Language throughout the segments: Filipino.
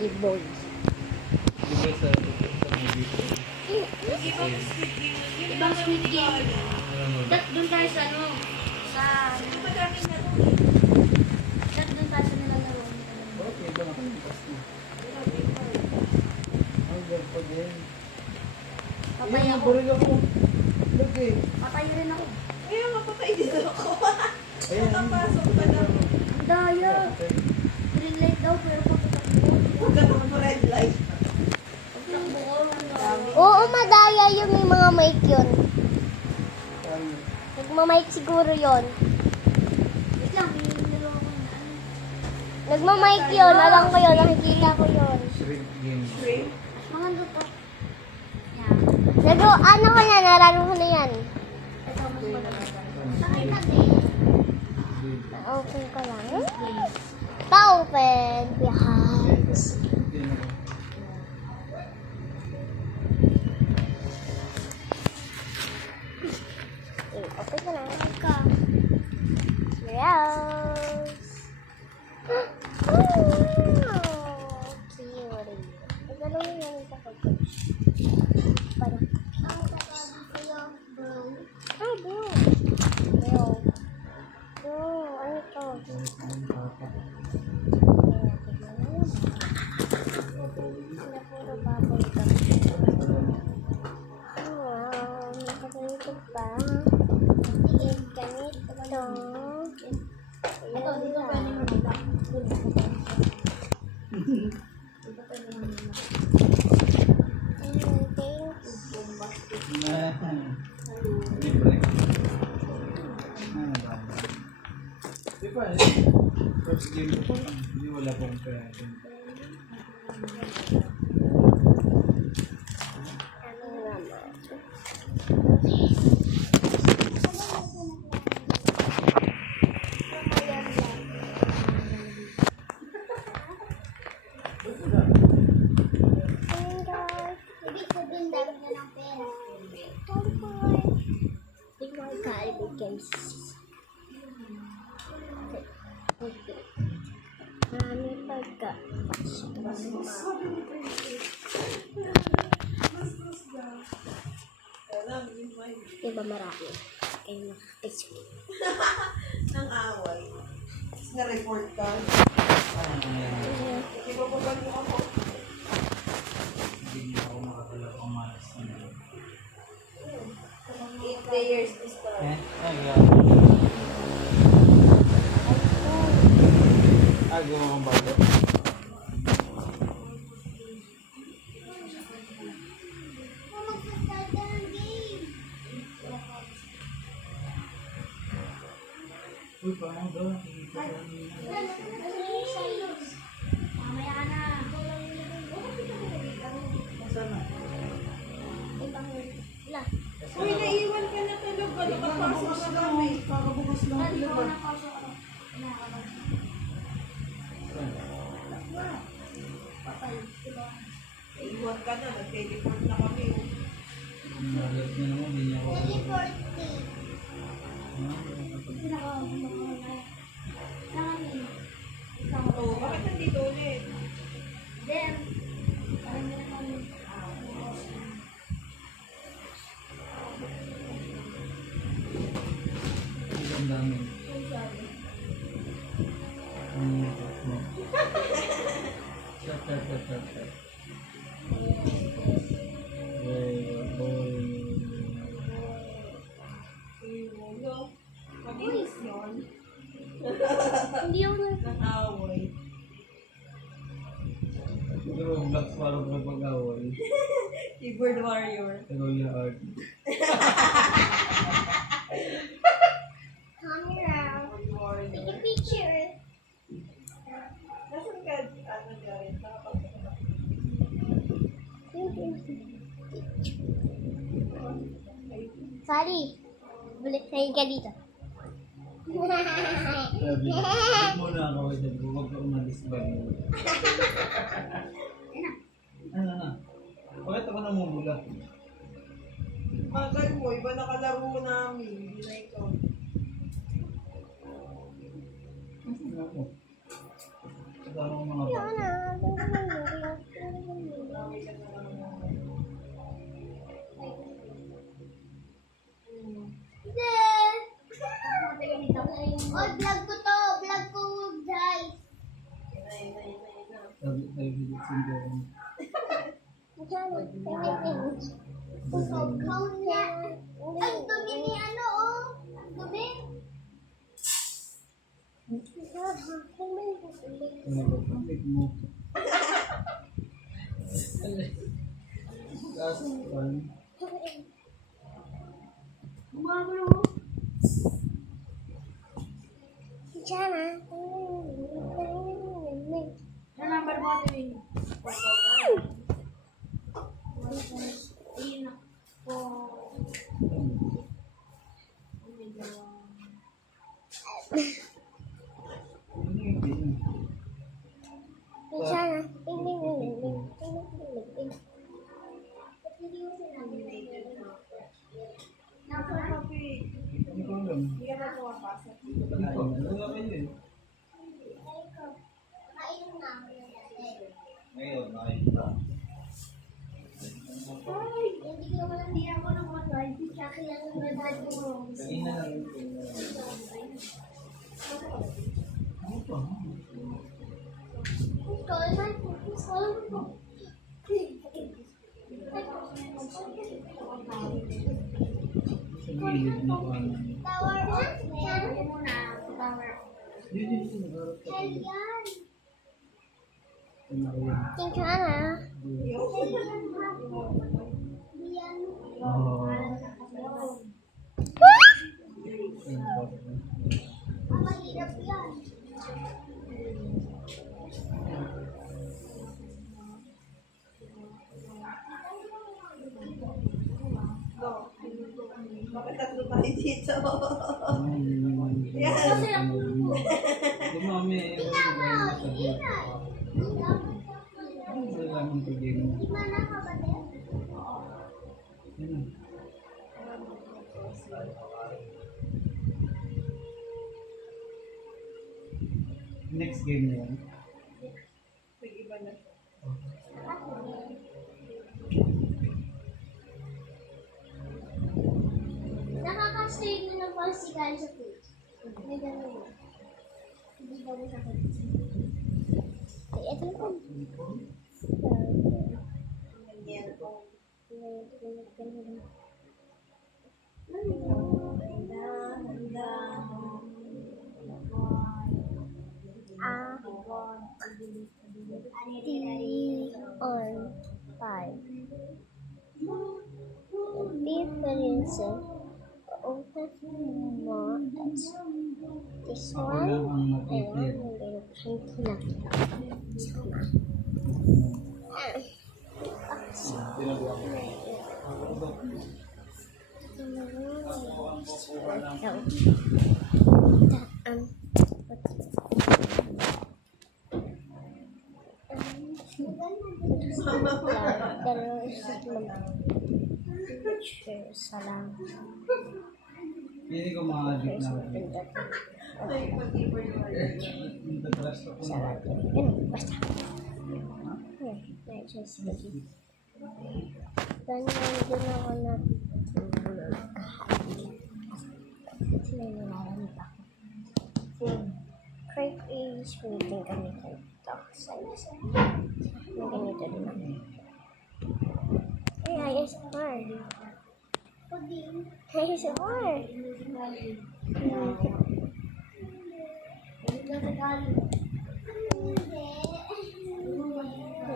Big boy. Di ba sa movie ko? Ibang Squid Game. Ano ba? Doon tayo sa ano? Sa... Doon tayo sa nilalaro. Okay, ba nakalipas na? Ang ganda din. Patay ako. Baril ako. Lagi. Patay rin ako. Ayaw, mapatay din ako. Ayan. Nakapasok ka na. Ang daya. Green light daw pero pagkatakbo. Huwag ka naman red light. Pagkatakbo ko. Oo, madaya yung may mga mic yun. Nagmamic siguro yun. Wait lang, may nilaro ko na. Nagmamic yun, alam ko yun, nakikita ko yun. Shrimp game. Shrimp. Mga luto. Yan. Ano ko na, nararo ko na yan. Ito, mas maganda. Na-open ko lang. Pa-open. Yes. Game ako. Okay, open ko na. Yes. Oh, cute. Nagalawin yan sa pagkakas. Parang, ah, bro. Bro. Bro, ano to? Sila puro baboy ka. Wow, nakaganito pa. Tigil ganito. Ito, dito pwede mo mag-lock. Dito pwede mo mag-lock. Thanks. Libre. Ano ba? Di ba? First game ko pa. Hindi wala pong pera. Ano naman? Ayun guys. Ibig sabihin, dami na ng pera. Big more Caribbean games. Okay. Marami pagka. Diba marami? Kaya nakakisip. Nang away. Na-report ka. Di ba babalo ako? Hindi ako makakalap ang malas na. 8 players to start. Ay, gawa kang bago. Uy, paano daw? Mamaya ka na. Sana? Wala. Uy, naiwan ka na tulog. Ano ka pasok na kami? Kakabukas lang. Hindi ko nakapasok ako. Patay. Diba? Naiwan ka na. Nag-teleport na kami. Nalat niya naman, hindi niya ako. Oh, bakit nandito ulit? Then, parang na kami. Ang dami. Ang hirap mo. Shut. No. Mabilis yun. Hindi ako na. Nang-away. Pero Black Sparrow na pag-away. Keyboard warrior. Pero yung art. Camera. Warrior. Take a picture. Nasaan ka? Ano dyan? Nakapagpapalaki. Sorry. Bulit kayo ka dito. Sabi, huwag mo na ako dyan. Huwag ka umalis ba yun? Ano na? Bakit ako namumula? Magal mo, iba nakalaro namin. Hindi na ikaw. Ano ako? Kasama ko mga Ano bata. na? Hindi! Oh, vlog ko to. Vlog ko, guys. Sabi syndrome. Count niya. Ang dumi ni ano, oh. Ang dumi. Ano ba topic mo? Last one. Gumagano. Ano number mo ito yun? Ayun ako. Ano yung game? Hindi ko alam. Hindi ka na pumapasok. Ikaw, ano nga kayo eh? Ngayon, nakita. Hindi ko naman hindi ako nakakalive. Sa akin lang ang nag-live ko. Kanina lang yun. Ano pa? Sa gilid na pa. Tower 1. Yan ko muna. Tower. Yun yun yun. Nagharap ka Hell tayo. yan. Ano ko yan? Yan. Oo. Ang mahirap yan. Bakit tatlo tayo dito? Dumami. Ano ba lang ang game mo? Di ba nakabalik? Yan na. Next game na yan. Nag-iba na siya. Nakaka-stay na ng pangsikan sa page. May gano'n yun. Hindi ba mo sa page? Ito po. Yan po. On 5. Difference open mo this Ako one. lang ang Ayan, natitip. niluksan ko na. Sana. Tinagawa ko. Salam. Hindi ko ma-addict na ako. Ay, pag-iba yung Nagtatrust ako na. Salam. Ganun, basta. Medyo sige. Ganyan din ako na kasi may nararamit ako. Crave is pwedeng gamitin ito sa isa. May ganito din ako. Ay, ASMR. ASMR.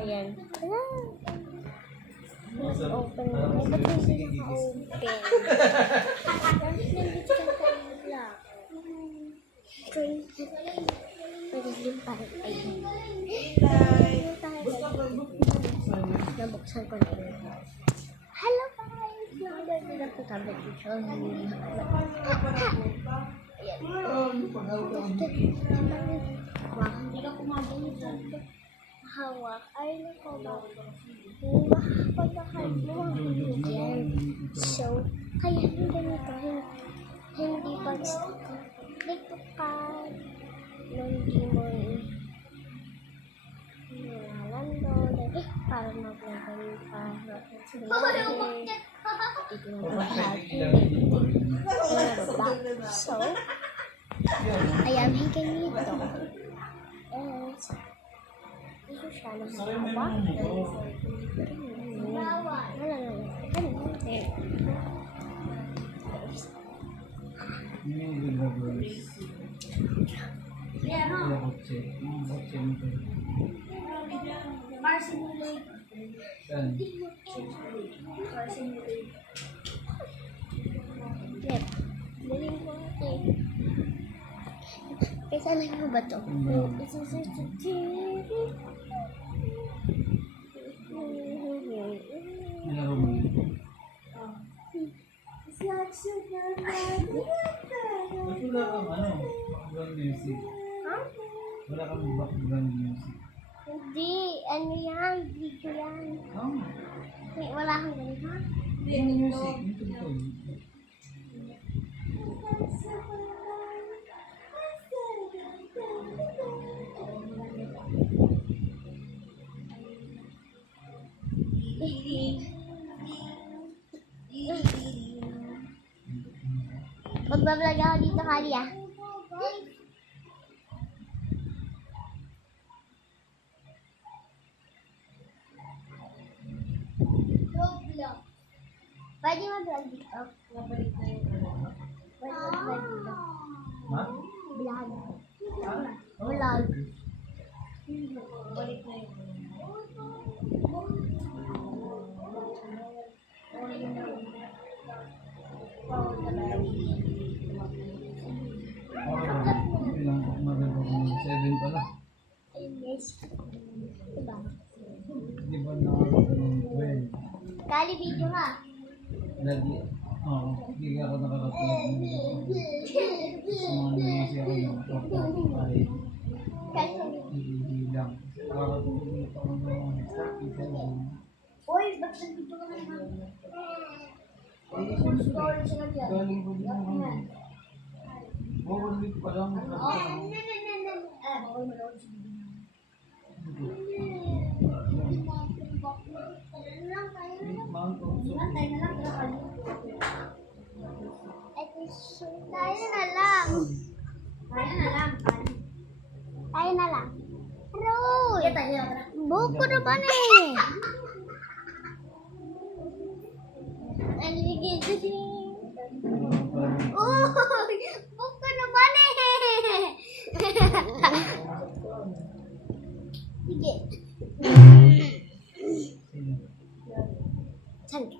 Ayan. Hello. Open. May ba't hindi naka-open? Nandito ka sa vlog. Pagiging parang ay. Nabuksan ko na yun. Hello guys! Nandito na po tablet dito. Ayan. Wow, hindi ka kumagamit dito. Hawak. Ay, nako ba? Makakapagkakal mo ang yan. So, kaya yung ganito, hindi pag dito ka, hindi mo nalando, para mag-play kami para Hoy, umakyat. dito na Overthinking lang bahagi. yung boring. So, ayan, hinggan nito. And, ito siya na Sorry, may haba. mga mo. Bawal. Yung gagawin. Yan, no? Yung kotse. Yung kotse mo to. Car simulator. Saan? Car simulator. Yep. Galing ko ate. Kaysa lang mo ba to? Isa sa Nilaro mo yun. Ba't wala kang background music? Wala kang background music. Hindi, ano yan? Video yan. Oh, Wala kang ganun, ha? yung music. Yung tugtog. Magbablog ako dito, Kali, ah. Roblox. Pwede mag-vlog dito. Pwede mag-vlog dito. Ha? Vlog. Oh, Vlog. Ilang magagawa ko ng 7 pala. Yes. Diba? Di ba nakakita ng 12? Kali, video ka. Lagi, hindi ka ako nakakatulog ng mga kasi ako ng ay hihilang. Nakakatulog ako ng mga isa lang. Uy, ba't nandito ka naman? Storage na dyan. Galing ko din naman. Overlook pa lang. Bawal manood sa video. Mount also. Tayo na lang. Tayo na lang. Tayo na lang. Tayo na lang. Roy! Kaya tayo na. Buko na ba na eh? Aligid din. Uy! Buko na ba na eh? Sige. San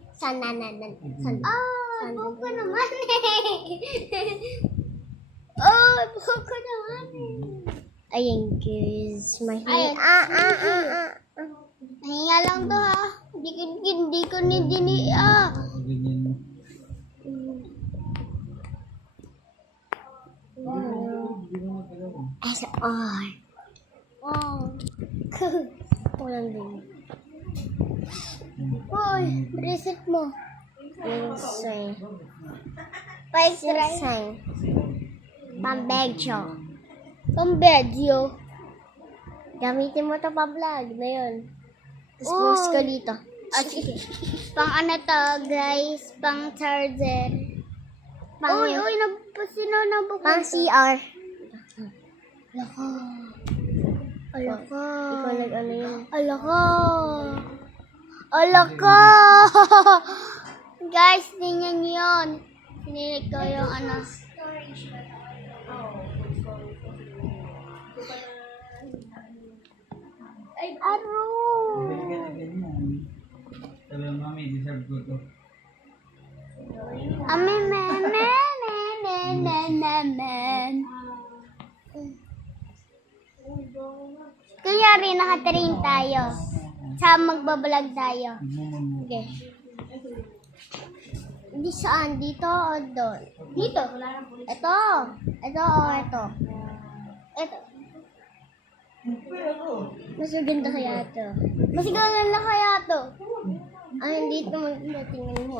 buko naman eh. Oh, buko naman eh. Ayan guys, mahinga. Mahinga lang to ha. Hindi ko ni dini Ganyan. SR. Oh. Walang din. Uy, reset mo. Insane. Insane. Pambedyo. Pambedyo. Gamitin mo to pa-vlog na yun. Tapos post ko dito. Ah, sige. Pang ano to, guys? Pang charger. Uy, sino nabukas? Pang CR. Alaka. Alaka. Ikaw nag-ano yun? Alaka. Alaka. Guys, tingnan niyo yun. Sinilig ko yung ano. Ay, Aro. Bili ka na ganyan. Sabi ng mami, deserve ko to. Amen. Kunyari, naka-train tayo. Sa magbablog tayo. Okay. Di saan? Dito o doon? Dito. Ito. Ito o ito. Ito. Mas maganda kaya ito. Mas maganda kaya ito. Ay, hindi ito maganda. Tingnan mo.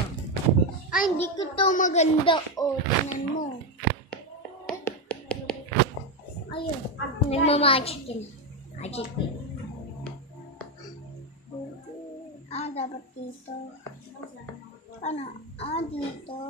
Ay, hindi ko ito maganda. O, tingnan mo. Ayun. Nagmamagic yun. Magic yun. dapat dito. Paano? Ah, dito.